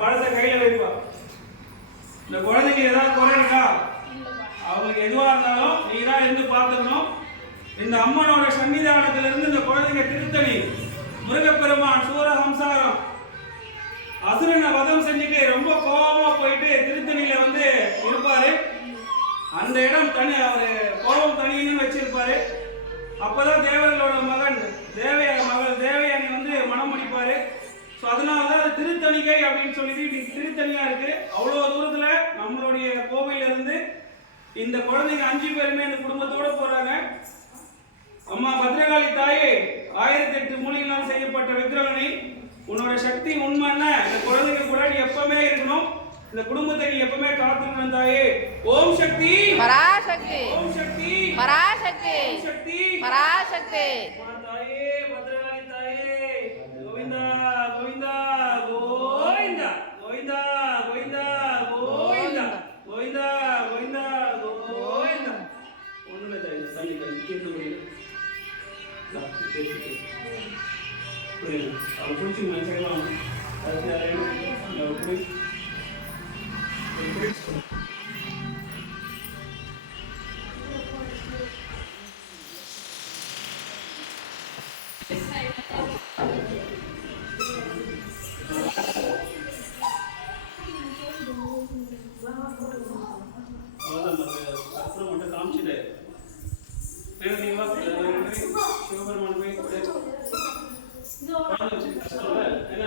பழத்தை கையில வைப்பா. இந்த குழந்தைக்கு ஏதாவது குறை இருக்கா? அவங்களுக்கு எதுவா இருந்தாலும் நீ தான் இருந்து பார்த்துக்கணும். இந்த அம்மனோட சன்னிதானத்துல இருந்து இந்த குழந்தைங்க திருத்தணி முருகப்பெருமான் சூரஹம்சாரம் அசுரனை வதம் செஞ்சுட்டு ரொம்ப கோபமா போயிட்டு திருத்தணியில வந்து இருப்பாரு. அந்த இடம் தனி, அவரு கோபம் தனின்னு வச்சிருப்பாரு. அப்பதான் தேவர்களோட மகன் மகள் தேவயானி வந்து மனம் முடிப்பாரு. ஸோ அதனாலதான் திருத்தணிகை அப்படின்னு சொல்லிட்டு திருத்தணியா இருக்கு. அவ்வளோ தூரத்துல நம்மளுடைய கோவில இருந்து இந்த குழந்தைங்க 5 பேருமே இந்த குடும்பத்தோட போறாங்க. அம்மா பத்ரகாளி தாயே, 1008 மூலிகளால் செய்யப்பட்ட விக்கிரகனை, உன்னோட சக்தி உண்மைன்னா இந்த குழந்தைங்க கூட நீ எப்பவுமே இருக்கணும். இந்த குடும்பத்தை நீ எப்பவுமே காத்துக்கணும் தாயே. ஓம் சக்தி பராசக்தி, ஓம் சக்தி பராசக்தி, சக்தி பராசக்தி. தாயே பத்ரகாளி தாயே, கோவிந்தா கோவிந்தா கோவிந்தா கோவிந்தா கோவிந்தா கோவிந்தா கோவிந்தா கோவிந்தா கோவிந்தா. ஒண்ணுல தண்ணி அவன் குடிச்சு நினைச்சாங்க. அப்புறம் மட்டும் காமிச்சிட்டு சிவபெருமான் போய் என்ன